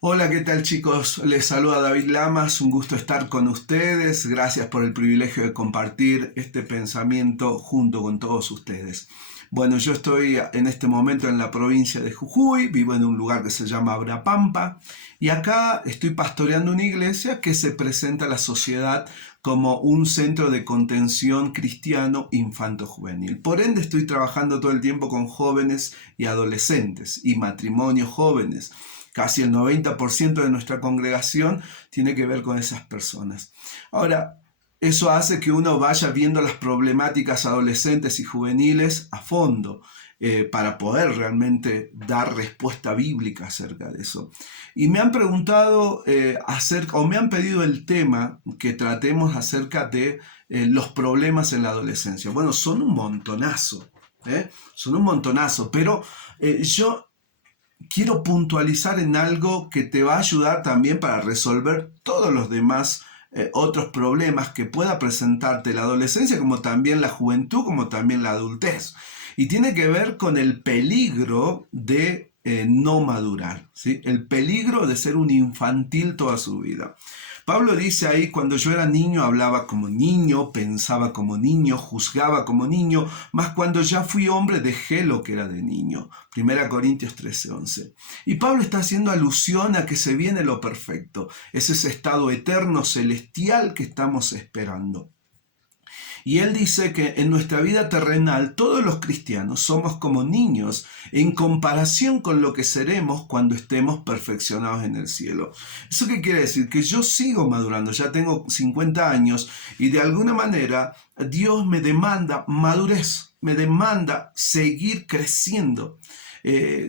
Hola, ¿qué tal chicos? Les saluda David Lamas, un gusto estar con ustedes. Gracias por el privilegio de compartir este pensamiento junto con todos ustedes. Bueno, yo estoy en este momento en la provincia de Jujuy, vivo en un lugar que se llama Abrapampa y acá estoy pastoreando una iglesia que se presenta a la sociedad como un centro de contención cristiano infanto-juvenil. Por ende, estoy trabajando todo el tiempo con jóvenes y adolescentes y matrimonios jóvenes. Casi el 90% de nuestra congregación tiene que ver con esas personas. Ahora, eso hace que uno vaya viendo las problemáticas adolescentes y juveniles a fondo para poder realmente dar respuesta bíblica acerca de eso. Y me han preguntado o me han pedido el tema que tratemos acerca de los problemas en la adolescencia. Bueno, son un montonazo, son un montonazo, pero yo quiero puntualizar en algo que te va a ayudar también para resolver todos los demás otros problemas que pueda presentarte la adolescencia, como también la juventud, como también la adultez. Y tiene que ver con el peligro de no madurar, ¿sí? El peligro de ser un infantil toda su vida. Pablo dice ahí, cuando yo era niño hablaba como niño, pensaba como niño, juzgaba como niño, mas cuando ya fui hombre dejé lo que era de niño. 1 Corintios 13:11. Y Pablo está haciendo alusión a que se viene lo perfecto, es ese estado eterno, celestial que estamos esperando. Y él dice que en nuestra vida terrenal todos los cristianos somos como niños en comparación con lo que seremos cuando estemos perfeccionados en el cielo. ¿Eso qué quiere decir? Que yo sigo madurando, ya tengo 50 años y de alguna manera Dios me demanda madurez, me demanda seguir creciendo.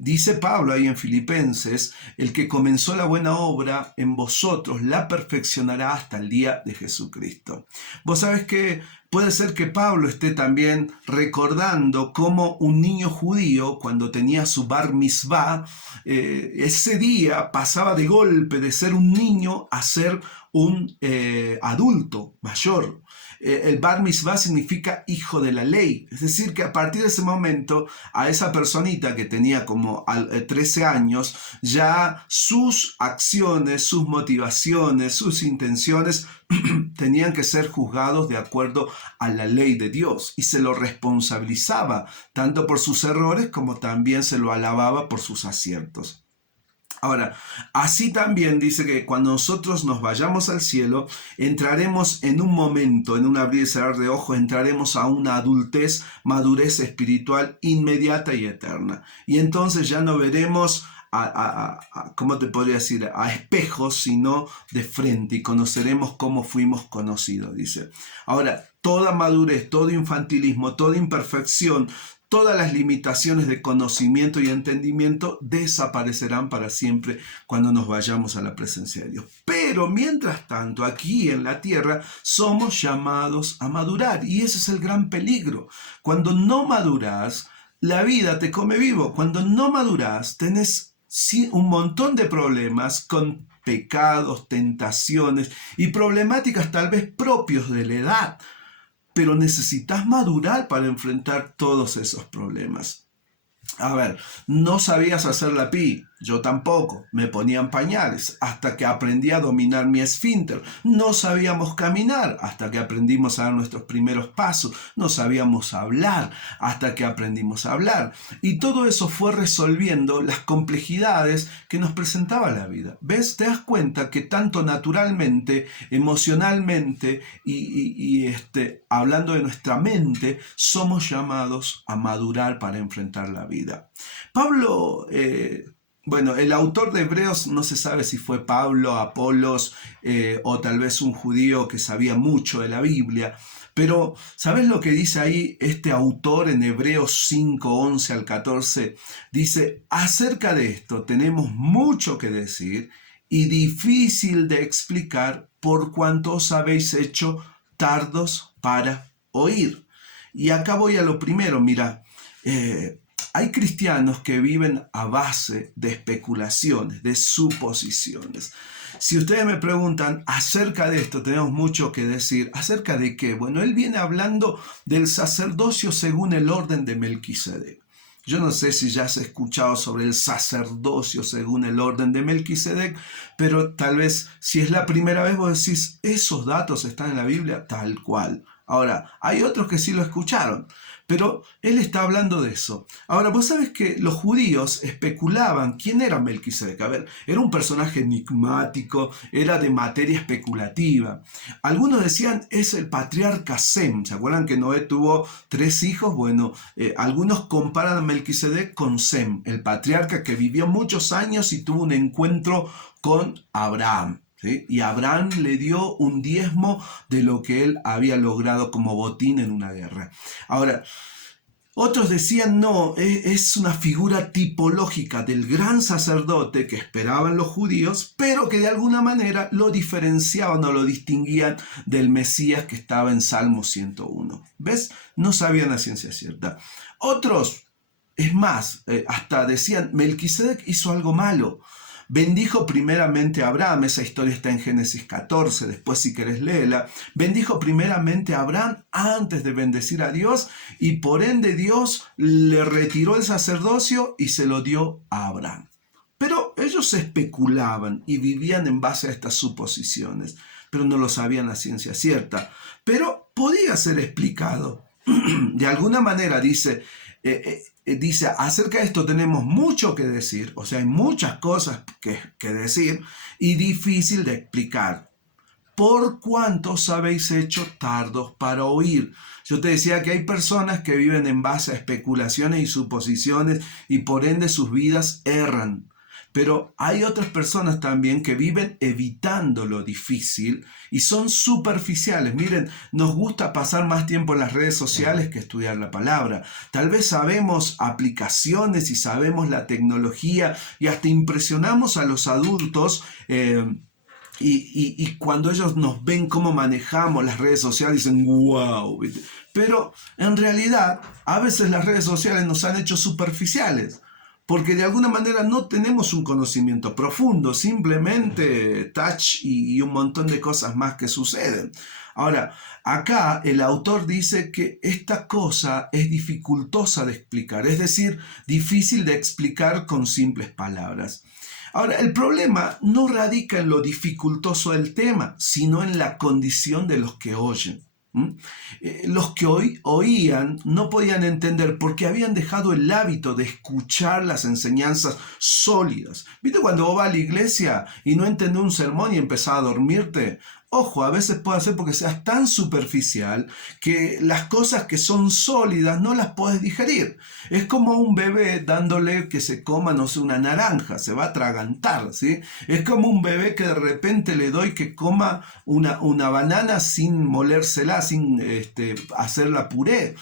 Dice Pablo ahí en Filipenses, el que comenzó la buena obra en vosotros la perfeccionará hasta el día de Jesucristo. Vos sabés que puede ser que Pablo esté también recordando cómo un niño judío, cuando tenía su bar mitzvah, ese día pasaba de golpe de ser un niño a ser un adulto mayor. El bar mitzvah significa hijo de la ley, es decir, que a partir de ese momento a esa personita que tenía como 13 años, ya sus acciones, sus motivaciones, sus intenciones tenían que ser juzgados de acuerdo a la ley de Dios y se lo responsabilizaba tanto por sus errores como también se lo alababa por sus aciertos. Ahora, así también dice que cuando nosotros nos vayamos al cielo, entraremos en un momento, en un abrir y cerrar de ojos, entraremos a una adultez, madurez espiritual inmediata y eterna. Y entonces ya no veremos ¿cómo te podría decir? A espejos, sino de frente y conoceremos cómo fuimos conocidos, dice. Ahora, toda madurez, todo infantilismo, toda imperfección, todas las limitaciones de conocimiento y entendimiento desaparecerán para siempre cuando nos vayamos a la presencia de Dios. Pero mientras tanto, aquí en la tierra somos llamados a madurar y ese es el gran peligro. Cuando no maduras, la vida te come vivo. Cuando no maduras, tenés un montón de problemas con pecados, tentaciones y problemáticas tal vez propios de la edad, pero necesitas madurar para enfrentar todos esos problemas. A ver, no sabías hacer la pi, yo tampoco, me ponían pañales hasta que aprendí a dominar mi esfínter. No sabíamos caminar hasta que aprendimos a dar nuestros primeros pasos. No sabíamos hablar hasta que aprendimos a hablar. Y todo eso fue resolviendo las complejidades que nos presentaba la vida. ¿Ves? Te das cuenta que tanto naturalmente, emocionalmente hablando de nuestra mente, somos llamados a madurar para enfrentar la vida. Pablo, bueno, el autor de Hebreos no se sabe si fue Pablo, Apolos o tal vez un judío que sabía mucho de la Biblia, pero ¿sabes lo que dice ahí este autor en Hebreos 5, 11 al 14? Dice, acerca de esto tenemos mucho que decir y difícil de explicar por cuanto os habéis hecho tardos para oír. Y acá voy a lo primero, mira, hay cristianos que viven a base de especulaciones, de suposiciones. Si ustedes me preguntan acerca de esto, tenemos mucho que decir. ¿Acerca de qué? Bueno, él viene hablando del sacerdocio según el orden de Melquisedec. Yo no sé si ya has escuchado sobre el sacerdocio según el orden de Melquisedec, pero tal vez si es la primera vez vos decís, ¿esos datos están en la Biblia? Tal cual. Ahora, hay otros que sí lo escucharon, pero él está hablando de eso. Ahora, vos sabés que los judíos especulaban quién era Melquisedec. A ver, era un personaje enigmático, era de materia especulativa. Algunos decían es el patriarca Sem. ¿Se acuerdan que Noé tuvo 3 hijos? Bueno, algunos comparan a Melquisedec con Sem, el patriarca que vivió muchos años y tuvo un encuentro con Abraham. ¿Sí? Y Abraham le dio un diezmo de lo que él había logrado como botín en una guerra. Ahora, otros decían no, es una figura tipológica del gran sacerdote que esperaban los judíos, pero que de alguna manera lo diferenciaban o lo distinguían del Mesías que estaba en Salmo 101. ¿Ves? No sabían la ciencia cierta. Otros, es más, hasta decían, Melquisedec hizo algo malo. Bendijo primeramente a Abraham, esa historia está en Génesis 14, después si querés léela. Bendijo primeramente a Abraham antes de bendecir a Dios y por ende Dios le retiró el sacerdocio y se lo dio a Abraham. Pero ellos especulaban y vivían en base a estas suposiciones, pero no lo sabían la ciencia cierta. Pero podía ser explicado. De alguna manera dice acerca de esto tenemos mucho que decir, o sea, hay muchas cosas que decir y difícil de explicar. ¿Por cuánto os habéis hecho tardos para oír? Yo te decía que hay personas que viven en base a especulaciones y suposiciones y por ende sus vidas erran. Pero hay otras personas también que viven evitando lo difícil y son superficiales. Miren, nos gusta pasar más tiempo en las redes sociales que estudiar la palabra. Tal vez sabemos aplicaciones y sabemos la tecnología y hasta impresionamos a los adultos. Y cuando ellos nos ven cómo manejamos las redes sociales dicen wow. Pero en realidad a veces las redes sociales nos han hecho superficiales. Porque de alguna manera no tenemos un conocimiento profundo, simplemente touch y un montón de cosas más que suceden. Ahora, acá el autor dice que esta cosa es dificultosa de explicar, es decir, difícil de explicar con simples palabras. Ahora, el problema no radica en lo dificultoso del tema, sino en la condición de los que oyen. Los que oían no podían entender porque habían dejado el hábito de escuchar las enseñanzas sólidas. ¿Viste cuando vos vas a la iglesia y no entendés un sermón y empezás a dormirte? Ojo, a veces puede ser porque seas tan superficial que las cosas que son sólidas no las puedes digerir. Es como un bebé dándole que se coma, no sé, una naranja, se va a atragantar, ¿sí? Es como un bebé que de repente le doy que coma una banana sin molérsela, sin hacerla puré.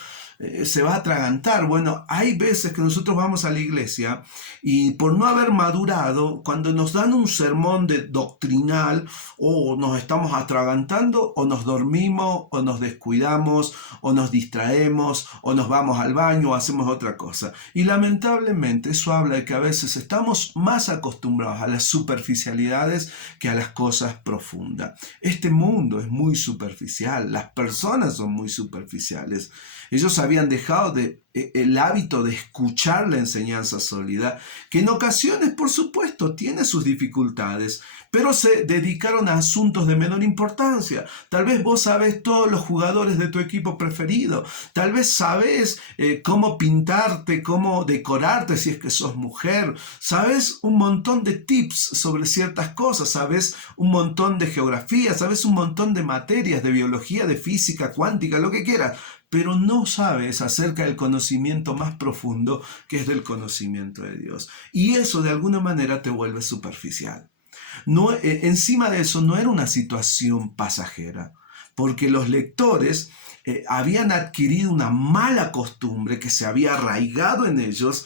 Se va a atragantar. Bueno, hay veces que nosotros vamos a la iglesia y por no haber madurado, cuando nos dan un sermón doctrinal, o nos estamos atragantando, o nos dormimos, o nos descuidamos, o nos distraemos, o nos vamos al baño, o hacemos otra cosa. Y lamentablemente eso habla de que a veces estamos más acostumbrados a las superficialidades que a las cosas profundas. Este mundo es muy superficial, las personas son muy superficiales. Ellos habían dejado el hábito de escuchar la enseñanza sólida, que en ocasiones, por supuesto, tiene sus dificultades, pero se dedicaron a asuntos de menor importancia. Tal vez vos sabés todos los jugadores de tu equipo preferido. Tal vez sabés cómo pintarte, cómo decorarte si es que sos mujer. Sabés un montón de tips sobre ciertas cosas. Sabés un montón de geografía. Sabés un montón de materias, de biología, de física, cuántica, lo que quieras. Pero no sabes acerca del conocimiento más profundo, que es del conocimiento de Dios. Y eso de alguna manera te vuelve superficial. No, encima de eso no era una situación pasajera, porque los lectores habían adquirido una mala costumbre que se había arraigado en ellos,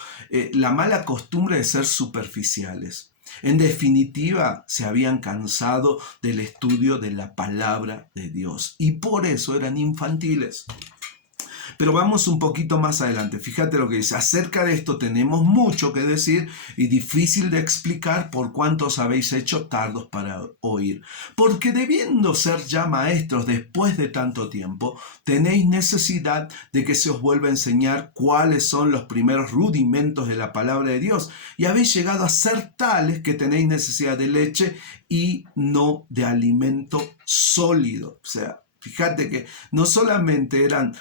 la mala costumbre de ser superficiales. En definitiva, se habían cansado del estudio de la palabra de Dios y por eso eran infantiles. Pero vamos un poquito más adelante. Fíjate lo que dice. Acerca de esto tenemos mucho que decir y difícil de explicar por cuánto os habéis hecho tardos para oír. Porque debiendo ser ya maestros después de tanto tiempo, tenéis necesidad de que se os vuelva a enseñar cuáles son los primeros rudimentos de la palabra de Dios. Y habéis llegado a ser tales que tenéis necesidad de leche y no de alimento sólido. O sea, fíjate que no solamente eran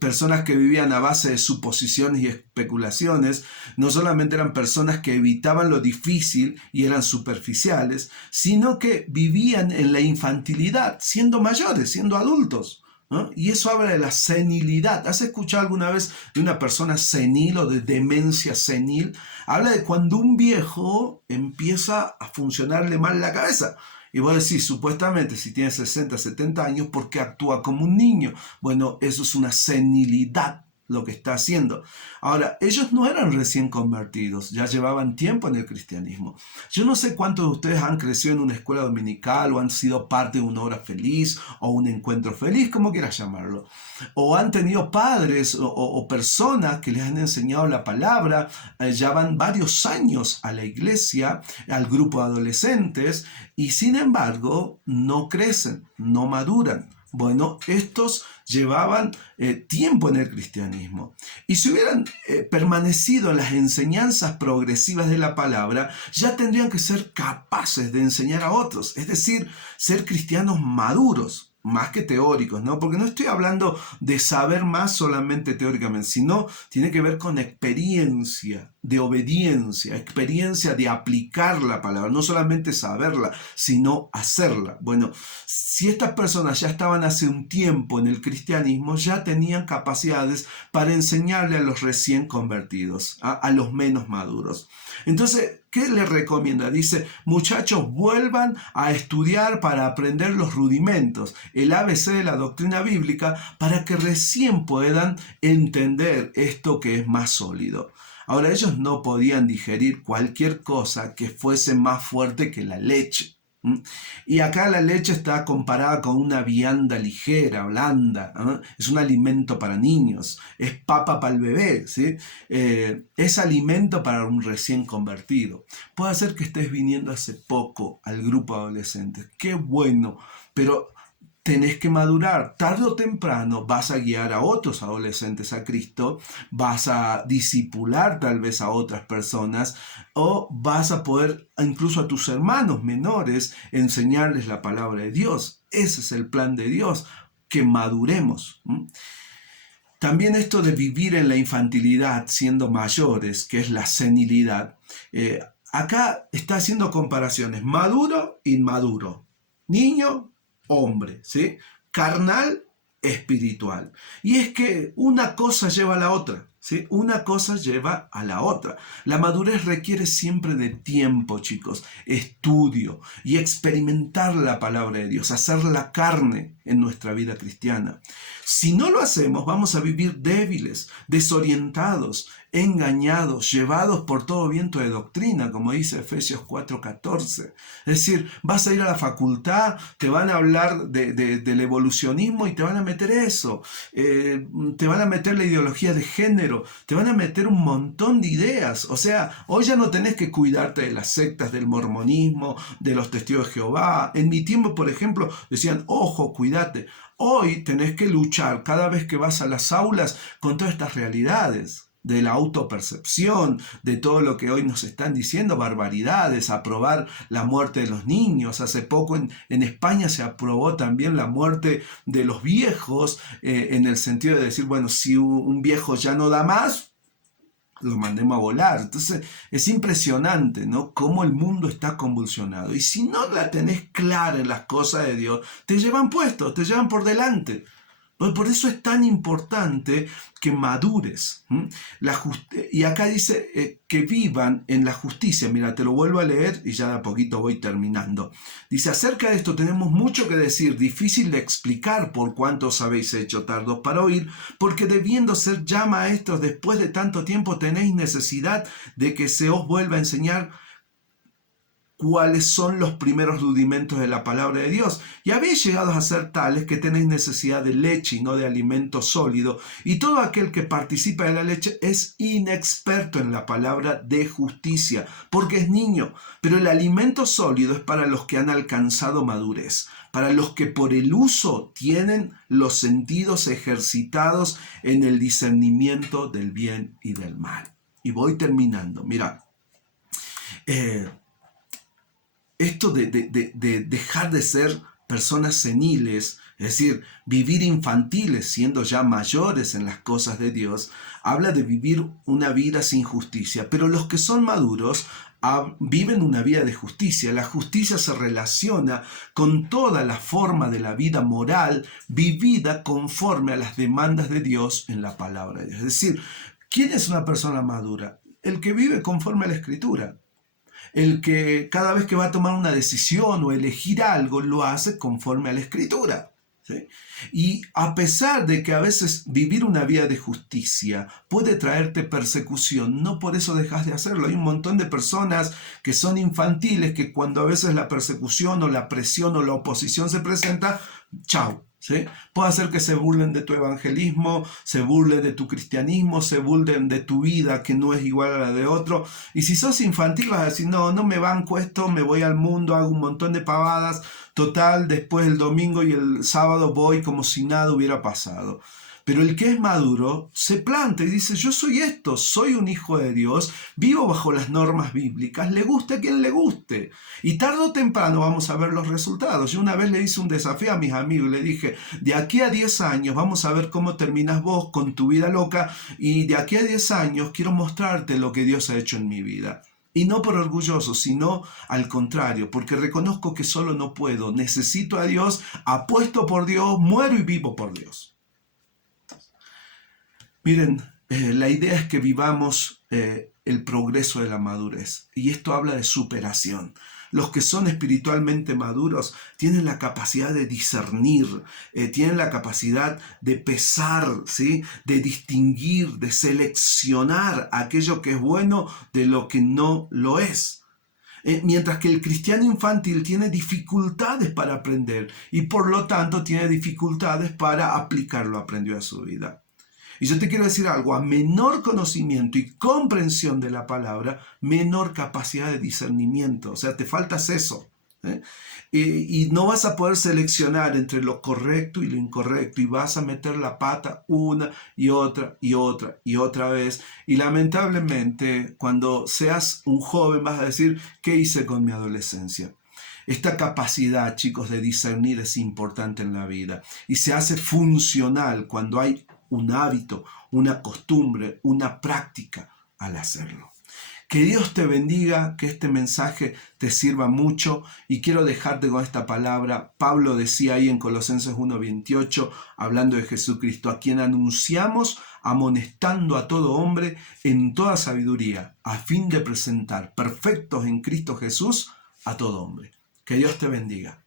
personas que vivían a base de suposiciones y especulaciones, no solamente eran personas que evitaban lo difícil y eran superficiales, sino que vivían en la infantilidad, siendo mayores, siendo adultos, ¿no? Y eso habla de la senilidad. ¿Has escuchado alguna vez de una persona senil o de demencia senil? Habla de cuando un viejo empieza a funcionarle mal la cabeza. Y vos decís, supuestamente, si tiene 60, 70 años, ¿por qué actúa como un niño? Bueno, eso es una senilidad lo que está haciendo. Ahora, ellos no eran recién convertidos, ya llevaban tiempo en el cristianismo. Yo no sé cuántos de ustedes han crecido en una escuela dominical o han sido parte de una hora feliz o un encuentro feliz, como quieras llamarlo. O han tenido padres o personas que les han enseñado la palabra, ya van varios años a la iglesia, al grupo de adolescentes, y sin embargo no crecen, no maduran. Bueno, estos llevaban tiempo en el cristianismo. Y si hubieran permanecido en las enseñanzas progresivas de la palabra, ya tendrían que ser capaces de enseñar a otros. Es decir, ser cristianos maduros, más que teóricos, ¿no? Porque no estoy hablando de saber más solamente teóricamente, sino tiene que ver con experiencia de obediencia, experiencia de aplicar la palabra, no solamente saberla, sino hacerla. Bueno, si estas personas ya estaban hace un tiempo en el cristianismo, ya tenían capacidades para enseñarle a los recién convertidos, a los menos maduros. Entonces, ¿qué le recomienda? Dice, muchachos, vuelvan a estudiar para aprender los rudimentos, el ABC de la doctrina bíblica, para que recién puedan entender esto que es más sólido. Ahora, ellos no podían digerir cualquier cosa que fuese más fuerte que la leche. Y acá la leche está comparada con una vianda ligera, blanda, ¿no? Es un alimento para niños, es papa para el bebé, ¿sí? Es alimento para un recién convertido. Puede ser que estés viniendo hace poco al grupo de adolescentes, qué bueno, pero tenés que madurar. Tarde o temprano vas a guiar a otros adolescentes a Cristo, vas a discipular tal vez a otras personas o vas a poder incluso a tus hermanos menores enseñarles la palabra de Dios. Ese es el plan de Dios, que maduremos. También esto de vivir en la infantilidad siendo mayores, que es la senilidad. Acá está haciendo comparaciones, maduro, inmaduro, niño, hombre, ¿sí? Carnal, espiritual. Y es que una cosa lleva a la otra, ¿sí? Una cosa lleva a la otra. La madurez requiere siempre de tiempo, chicos, estudio y experimentar la palabra de Dios, hacer la carne en nuestra vida cristiana. Si no lo hacemos, vamos a vivir débiles, desorientados, engañados, llevados por todo viento de doctrina, como dice Efesios 4:14. Es decir, vas a ir a la facultad, te van a hablar del evolucionismo y te van a meter eso, te van a meter la ideología de género, te van a meter un montón de ideas. O sea, hoy ya no tenés que cuidarte de las sectas del mormonismo, de los testigos de Jehová. En mi tiempo, por ejemplo, decían, ojo, cuídate. Hoy tenés que luchar cada vez que vas a las aulas con todas estas realidades de la autopercepción, de todo lo que hoy nos están diciendo, barbaridades, aprobar la muerte de los niños. Hace poco en España se aprobó también la muerte de los viejos, en el sentido de decir, bueno, si un viejo ya no da más, lo mandemos a volar. Entonces es impresionante, ¿no? Cómo el mundo está convulsionado. Y si no la tenés clara en las cosas de Dios, te llevan puesto, te llevan por delante. Por eso es tan importante que madures. Y acá dice que vivan en la justicia. Mira, te lo vuelvo a leer y ya de a poquito voy terminando. Dice, acerca de esto tenemos mucho que decir, difícil de explicar por cuánto os habéis hecho tardos para oír, porque debiendo ser ya maestros después de tanto tiempo tenéis necesidad de que se os vuelva a enseñar cuáles son los primeros rudimentos de la palabra de Dios. Y habéis llegado a ser tales que tenéis necesidad de leche y no de alimento sólido. Y todo aquel que participa de la leche es inexperto en la palabra de justicia, porque es niño. Pero el alimento sólido es para los que han alcanzado madurez, para los que por el uso tienen los sentidos ejercitados en el discernimiento del bien y del mal. Y voy terminando. Mira, esto de dejar de ser personas seniles, es decir, vivir infantiles siendo ya mayores en las cosas de Dios, habla de vivir una vida sin justicia. Pero los que son maduros viven una vida de justicia. La justicia se relaciona con toda la forma de la vida moral vivida conforme a las demandas de Dios en la palabra de Dios. Es decir, ¿quién es una persona madura? El que vive conforme a la Escritura. El que cada vez que va a tomar una decisión o elegir algo, lo hace conforme a la Escritura. ¿Sí? Y a pesar de que a veces vivir una vida de justicia puede traerte persecución, no por eso dejas de hacerlo. Hay un montón de personas que son infantiles, que cuando a veces la persecución o la presión o la oposición se presenta, chao. ¿Sí? Puede hacer que se burlen de tu evangelismo, se burlen de tu cristianismo, se burlen de tu vida que no es igual a la de otro. Y si sos infantil vas a decir, no me banco esto, me voy al mundo, hago un montón de pavadas. Total, después el domingo y el sábado voy como si nada hubiera pasado. Pero el que es maduro se planta y dice, yo soy esto, soy un hijo de Dios, vivo bajo las normas bíblicas, le guste a quien le guste. Y tarde o temprano vamos a ver los resultados. Yo una vez le hice un desafío a mis amigos y le dije, de aquí a 10 años vamos a ver cómo terminas vos con tu vida loca y de aquí a 10 años quiero mostrarte lo que Dios ha hecho en mi vida. Y no por orgulloso, sino al contrario, porque reconozco que solo no puedo, necesito a Dios, apuesto por Dios, muero y vivo por Dios. Miren, la idea es que vivamos el progreso de la madurez. Y esto habla de superación. Los que son espiritualmente maduros tienen la capacidad de discernir, tienen la capacidad de pesar, ¿sí? De distinguir, de seleccionar aquello que es bueno de lo que no lo es. Mientras que el cristiano infantil tiene dificultades para aprender y por lo tanto tiene dificultades para aplicar lo aprendido a su vida. Y yo te quiero decir algo, a menor conocimiento y comprensión de la palabra, menor capacidad de discernimiento. O sea, te faltas eso. Y no vas a poder seleccionar entre lo correcto y lo incorrecto y vas a meter la pata una y otra y otra y otra vez. Y lamentablemente, cuando seas un joven vas a decir, ¿qué hice con mi adolescencia? Esta capacidad, chicos, de discernir es importante en la vida y se hace funcional cuando hay un hábito, una costumbre, una práctica al hacerlo. Que Dios te bendiga, que este mensaje te sirva mucho y quiero dejarte con esta palabra. Pablo decía ahí en Colosenses 1:28, hablando de Jesucristo, a quien anunciamos amonestando a todo hombre en toda sabiduría, a fin de presentar perfectos en Cristo Jesús a todo hombre. Que Dios te bendiga.